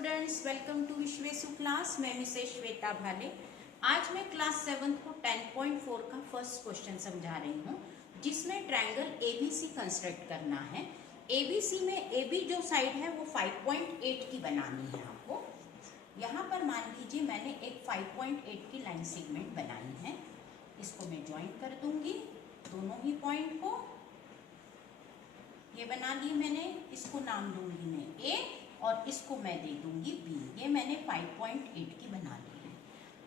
Students, welcome to Vishweshu class. मैं Mrs Shweta Bhale. आज मैं क्लास 7 को 10.4 का फर्स्ट क्वेश्चन समझा रही हूँ, जिसमें ट्रायंगल एबीसी कंस्ट्रक्ट करना है। एबीसी में एबी जो साइड है वो 5.8 की बनानी है आपको। यहाँ पर मान लीजिए मैंने एक 5.8 की लाइन सेगमेंट बनाई है। इसको मैं ज्वाइन कर दूंगी, दोनों ही पॉइंट को। ये बना ली मैंने, इसको नाम दूंगी मैं ए और इसको मैं दे दूंगी बी। ये मैंने 5.8 की बना ली है।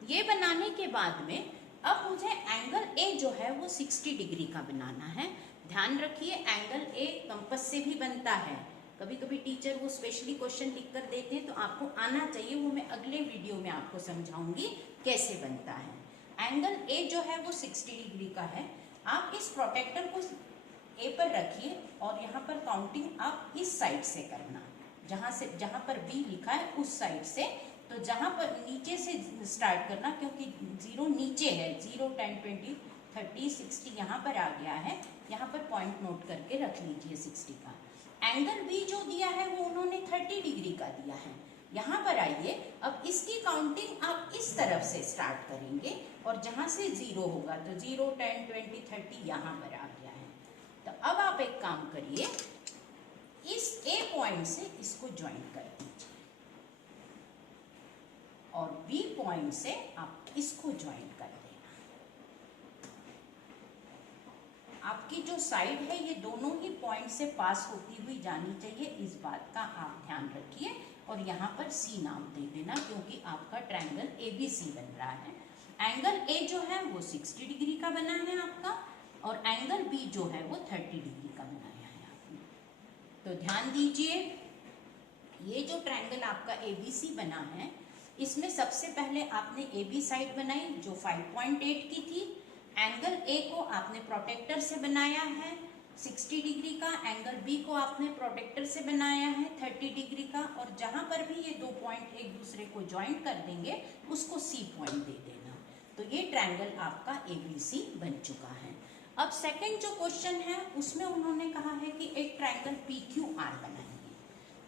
ये बनाने के बाद में अब मुझे एंगल ए जो है वो 60 डिग्री का बनाना है। ध्यान रखिए, एंगल ए कंपास से भी बनता है। कभी कभी टीचर वो स्पेशली क्वेश्चन लिख कर देते हैं, तो आपको आना चाहिए। वो मैं अगले वीडियो में आपको समझाऊंगी कैसे बनता है। एंगल ए जो है वो 60 डिग्री का है। आप इस प्रोटेक्टर को ए पर रखिए और यहाँ पर काउंटिंग आप इस साइड से करना, जहां पर बी लिखा है उस साइड से। तो जहां पर नीचे से स्टार्ट करना, क्योंकि 0 नीचे है। 0, 10, 20, 30, 60 यहाँ पर आ गया है। यहाँ पर पॉइंट नोट करके रख लीजिए 60 का। एंगल बी जो दिया है वो उन्होंने 30 डिग्री का दिया है। यहाँ पर आइए, अब इसकी काउंटिंग आप इस तरफ से स्टार्ट करेंगे और जहां से 0 होगा तो 0, 10, 20, 30 यहाँ पर आ गया है। तो अब आप एक काम करिए, इस ए पॉइंट से इसको ज्वाइन कर दीजिए और बी पॉइंट से आप इसको ज्वाइन कर देना। आपकी जो साइड है ये दोनों ही पॉइंट से पास होती हुई जानी चाहिए, इस बात का आप ध्यान रखिए। और यहाँ पर सी नाम दे देना, क्योंकि आपका ट्रायंगल एबीसी बन रहा है। एंगल ए जो है वो 60 डिग्री का बना है आपका, और एंगल बी जो है वो 30 डिग्री का बनाया है आपने। तो ध्यान दीजिए, ये जो ट्रायंगल आपका एबीसी बना है, इसमें सबसे पहले आपने एबी साइड बनाई जो 5.8 की थी। एंगल ए को आपने प्रोटेक्टर से बनाया है 60 डिग्री का। एंगल बी को आपने प्रोटेक्टर से बनाया है 30 डिग्री का। और जहां पर भी ये दो पॉइंट एक दूसरे को ज्वाइन कर देंगे उसको सी पॉइंट दे देना। तो ये ट्रायंगल आपका एबीसी बन चुका है। अब सेकंड जो क्वेश्चन है उसमें उन्होंने कहा है कि एक ट्रायंगल PQR बनाएंगे।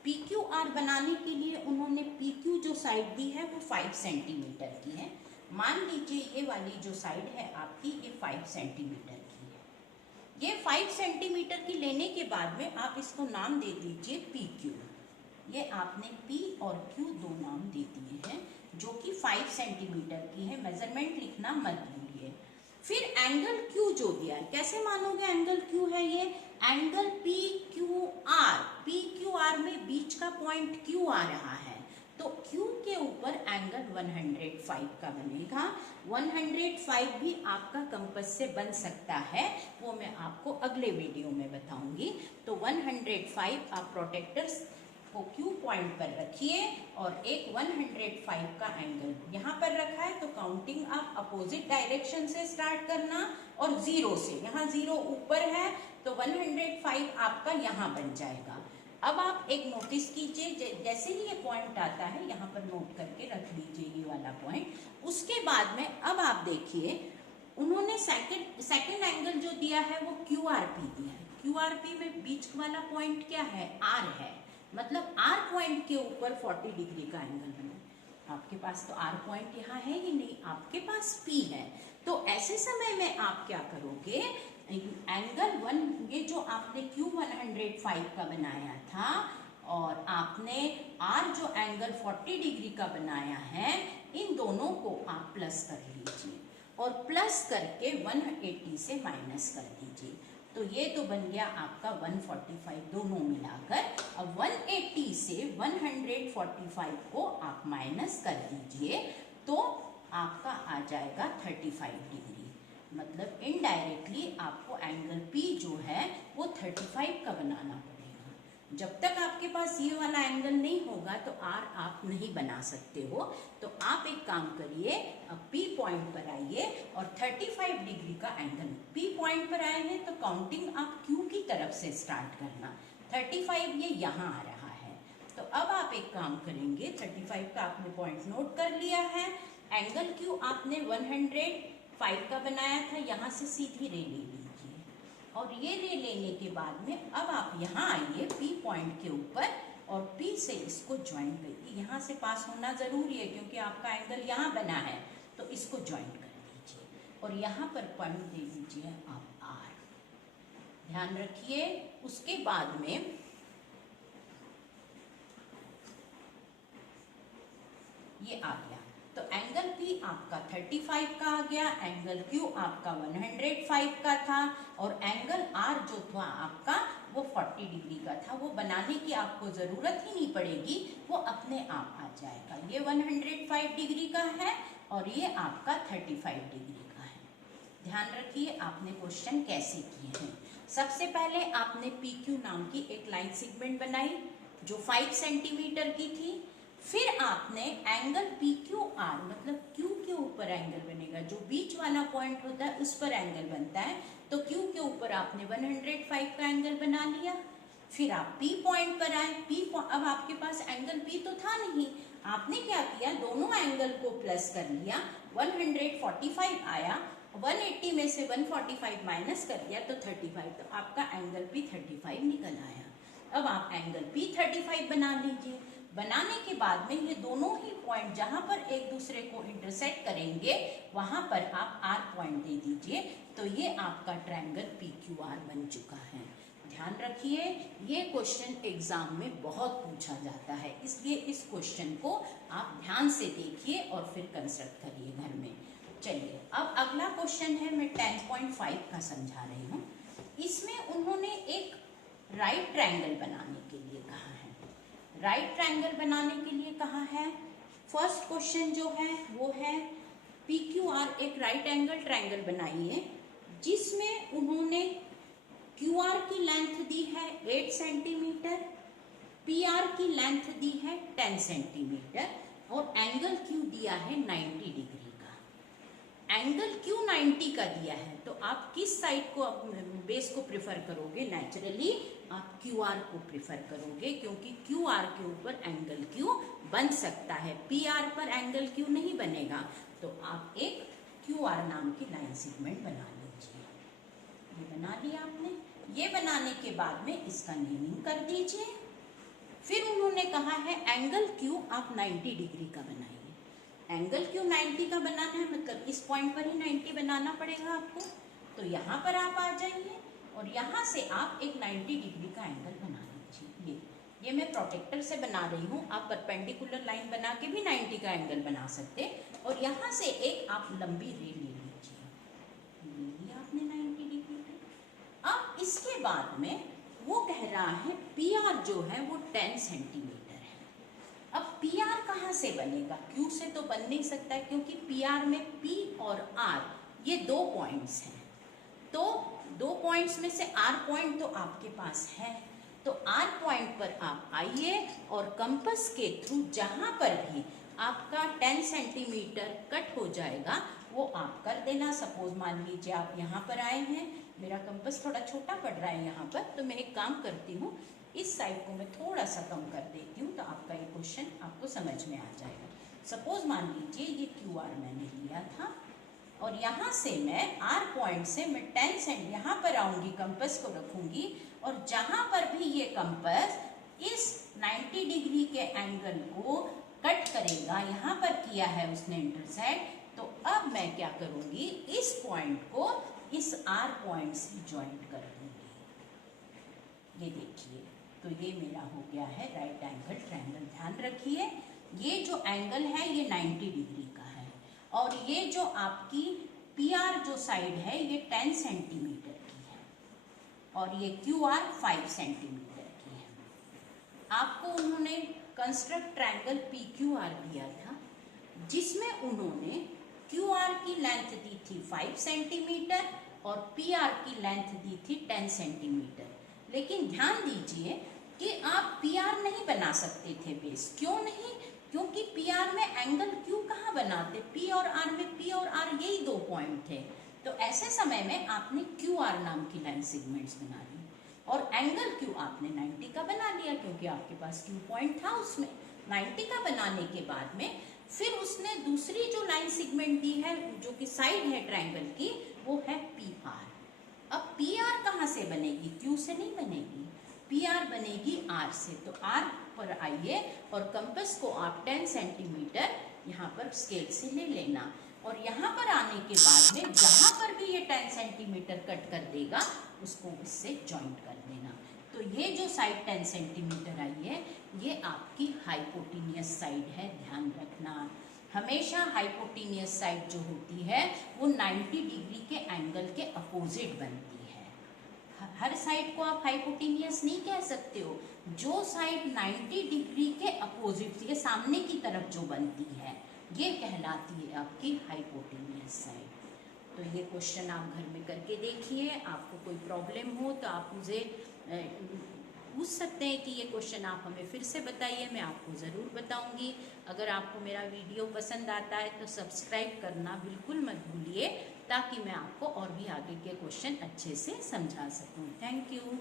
PQR बनाने के लिए उन्होंने PQ जो साइड दी है वो 5 सेंटीमीटर की है। मान लीजिए ये वाली जो साइड है आपकी ये 5 सेंटीमीटर की है। ये 5 सेंटीमीटर की लेने के बाद में आप इसको नाम दे दीजिए PQ। ये आपने P और Q दो नाम दे दिए हैं, जो कि 5 सेंटीमीटर की है। मेजरमेंट लिखना मत भूलिए। फिर एंगल Q जो दिया है, कैसे मानोगे एंगल Q है ये? Angle PQR। PQR में बीच का पॉइंट Q आ रहा है, तो Q के ऊपर एंगल 105 का बनेगा। 105 भी आपका कंपास से बन सकता है, वो मैं आपको अगले वीडियो में बताऊंगी। तो 105 आप प्रोटेक्टर्स को Q पॉइंट पर रखिए और एक 105 का एंगल यहाँ पर रखा है। तो काउंटिंग आप अपोजिट डायरेक्शन से स्टार्ट करना और 0 से। यहाँ 0 ऊपर है तो 105 आपका यहाँ बन जाएगा। अब आप एक नोटिस कीजिए, जैसे ही ये पॉइंट आता है यहाँ पर नोट करके रख लीजिए ये वाला पॉइंट। उसके बाद में अब आप देखिए, उन्होंने सेकंड एंगल जो दिया है वो QRP दिया है। QRP में बीच वाला पॉइंट क्या है? R है। मतलब R पॉइंट के ऊपर 40 डिग्री का एंगल बना। आपके पास तो R पॉइंट यहाँ है ही नहीं, आपके पास P है। तो ऐसे समय में आप क्या करोगे? एंगल 1, ये जो आपने Q 105 का बनाया था और आपने R जो एंगल 40 डिग्री का बनाया है, इन दोनों को आप प्लस कर लीजिए और प्लस करके 180 से माइनस कर दीजिए। तो ये तो बन गया आपका 145 दोनों मिलाकर। अब 180 से 145 को आप माइनस कर दीजिए तो आपका आ जाएगा 35 डिग्री। मतलब इनडायरेक्टली आपको एंगल P जो है वो 35 का बनाना पड़ेगा। जब तक आपके पास ये वाला एंगल नहीं होगा तो R आप नहीं बना सकते हो। तो आप एक काम करिए, अब P पॉइंट पर आइए और 35 डिग्री का एंगल। P पॉइंट पर आए हैं तो काउंटिंग आप Q की तरफ से स्टार्ट करना। 35 ये यहाँ आ रहा है। तो अब आप एक काम करेंगे, 35 का आपने पॉइंट नोट कर लिया है। एंगल Q आपने 105 का बनाया था, यहाँ से सीधी रे ले लीजिए और ये रे लेने के बाद में अब आप यहाँ आइए P पॉइंट के ऊपर और P से इसको ज्वाइन करिए। यहाँ से पास होना जरूरी है क्योंकि आपका एंगल यहाँ बना है, तो इसको ज्वाइन कर दीजिए और यहाँ पर पॉइंट दे दीजिए आप R। ध्यान रखिए, उसके बाद में ये आ गया, तो एंगल P आपका 35 का आ गया, एंगल Q आपका 105 का था और एंगल R जो था आपका वो 40 डिग्री का था। वो बनाने की आपको जरूरत ही नहीं पड़ेगी, वो अपने आप आ जाएगा। ये 105 डिग्री का है और ये आपका 35 डिग्री का है। ध्यान रखिए आपने क्वेश्चन कैसे किए हैं। सबसे पहले आपने PQ नाम की एक लाइन सेगमेंट बनाई जो 5 सेंटीमीटर की थी। फिर आपने एंगल PQR मतलब Q के ऊपर एंगल बनेगा, जो बीच वाला पॉइंट होता है उस पर एंगल बनता है, तो Q के ऊपर आपने 105 का एंगल बना लिया। फिर आप P पॉइंट पर आए। अब आपके पास एंगल P तो था नहीं, आपने क्या किया, दोनों एंगल को प्लस कर लिया। 145 आया, 180 में से 145 माइनस कर दिया तो 35, तो आपका एंगल P 35 निकल आया। अब आप एंगल P 35 बना लीजिए। बनाने के बाद में ये दोनों ही पॉइंट जहां पर एक दूसरे को इंटरसेक्ट करेंगे वहां पर आप R पॉइंट दे दीजिए, तो ये आपका ट्रायंगल PQR बन चुका है। ध्यान रखिए, ये क्वेश्चन एग्जाम में बहुत पूछा जाता है, इसलिए इस क्वेश्चन को आप ध्यान से देखिए और फिर कंस्ट्रक्ट करिए घर में। चलिए, अब अगला क्वेश्चन है, मैं 10.5 का समझा रही हूँ। इसमें उन्होंने एक राइट ट्रायंगल बनाने के लिए कहा है। राइट ट्रायंगल बनाने के लिए कहा है। फर्स्ट क्वेश्चन जो है वो है PQR एक राइट एंगल ट्रायंगल बनाइए जिसमें उन्होंने QR की लेंथ दी है 8 सेंटीमीटर, PR की लेंथ दी है 10 सेंटीमीटर और एंगल Q दिया है 90 डिग्री का। एंगल Q 90 का दिया है, तो आप किस साइड को बेस को प्रेफर करोगे? नेचुरली आप QR को प्रेफर करोगे क्योंकि QR के ऊपर एंगल Q बन सकता है, PR पर एंगल Q नहीं बनेगा। तो आप एक QR नाम की लाइन सेगमेंट बना लीजिए। ये बना लिया आपने। ये बनाने के बाद में इसका नेमिंग कर दीजिए। फिर उन्होंने कहा है एंगल Q आप 90 डिग्री का बनाइए। एंगल Q 90 का बनाना है मतलब इस पॉइंट पर ही 90 बनाना पड़ेगा आपको। तो यहाँ पर आप आ जाइए और यहाँ से आप एक 90 डिग्री का एंगल बना लीजिए। ये मैं प्रोटेक्टर से बना रही हूँ, आप परपेंडिकुलर लाइन बना के भी 90 का एंगल बना सकते। और यहाँ से एक आप लंबी रे ले लीजिए, ले लिया आपने 90 डिग्री का। अब इसके बाद में वो कह रहा है PR जो है वो 10 सेंटीमीटर है। अब PR कहाँ से बनेगा? Q से तो बन नहीं सकता क्योंकि PR में P और R ये 2 पॉइंट्स हैं, तो 2 पॉइंट्स में से R पॉइंट तो आपके पास है, तो R पॉइंट पर आप आइए और कंपास के थ्रू जहां पर भी आपका 10 सेंटीमीटर कट हो जाएगा वो आप कर देना। सपोज मान लीजिए आप यहाँ पर आए हैं, मेरा कंपास थोड़ा छोटा पड़ रहा है यहाँ पर, तो मैं एक काम करती हूँ, इस साइड को मैं थोड़ा सा कम कर देती हूँ, तो आपका ये क्वेश्चन आपको समझ में आ जाएगा। सपोज मान लीजिए ये QR मैंने लिया था और यहाँ से मैं R पॉइंट से मैं 10 सेंट यहाँ पर आऊंगी, कंपास को रखूंगी और जहां पर भी ये कंपास इस 90 डिग्री के एंगल को कट करेगा, यहाँ पर किया है उसने इंटरसेक्ट, तो अब मैं क्या करूंगी, इस पॉइंट को इस R पॉइंट से ज्वाइंट कर दूंगी। ये देखिए, तो ये मेरा हो गया है राइट एंगल ट्रायंगल। ध्यान रखिए, ये जो एंगल है ये 90 डिग्री का है और ये जो आपकी PR जो साइड है ये 10 सेंटीमीटर की है और ये QR 5 सेंटीमीटर की है। आपको उन्होंने कंस्ट्रक्ट ट्रायंगल PQR दिया था जिसमें उन्होंने QR की लेंथ दी थी 5 सेंटीमीटर और PR की लेंथ दी थी 10 सेंटीमीटर। लेकिन ध्यान दीजिए कि आप PR नहीं बना सकते थे बेस। क्यों नहीं? क्योंकि PR में एंगल Q कहाँ बनाते? P और R में P और R यही 2 पॉइंट थे। तो ऐसे समय में आपने QR नाम की लाइन सेगमेंट्स बना ली और एंगल Q आपने 90 का बना लिया क्योंकि आपके पास Q पॉइंट था उसमें। 90 का बनाने के बाद में फिर उसने दूसरी जो लाइन सेगमेंट दी है जो कि साइड है ट्रायंगल की, वो है PR। अब PR कहाँ से बनेगी? Q से नहीं बनेगी, PR बनेगी R से। तो R पर आइए और कंपास को आप 10 सेंटीमीटर यहाँ पर स्केल से ले लेना और यहाँ पर आने के बाद में जहाँ पर भी ये 10 सेंटीमीटर कट कर देगा उसको इससे जॉइंट कर देना। तो ये जो साइड 10 सेंटीमीटर आई है ये आपकी हाइपोटेनियस साइड है, ध्यान रखना। हमेशा हाइपोटेनियस साइड जो होती है वो 90 डिग्री के एंगल के अपोजिट बनती है। हर साइड को आप हाइपोटेनियस नहीं कह सकते हो, जो साइड 90 डिग्री के अपोजिट, ये सामने की तरफ जो बनती है ये कहलाती है आपकी हाइपोटेनियस साइड। तो ये क्वेश्चन आप घर में करके देखिए। आपको कोई प्रॉब्लम हो तो आप मुझे पूछ सकते हैं कि ये क्वेश्चन आप हमें फिर से बताइए, मैं आपको ज़रूर बताऊंगी। अगर आपको मेरा वीडियो पसंद आता है तो सब्सक्राइब करना बिल्कुल मत भूलिए ताकि मैं आपको और भी आगे के क्वेश्चन अच्छे से समझा सकूं। Thank you.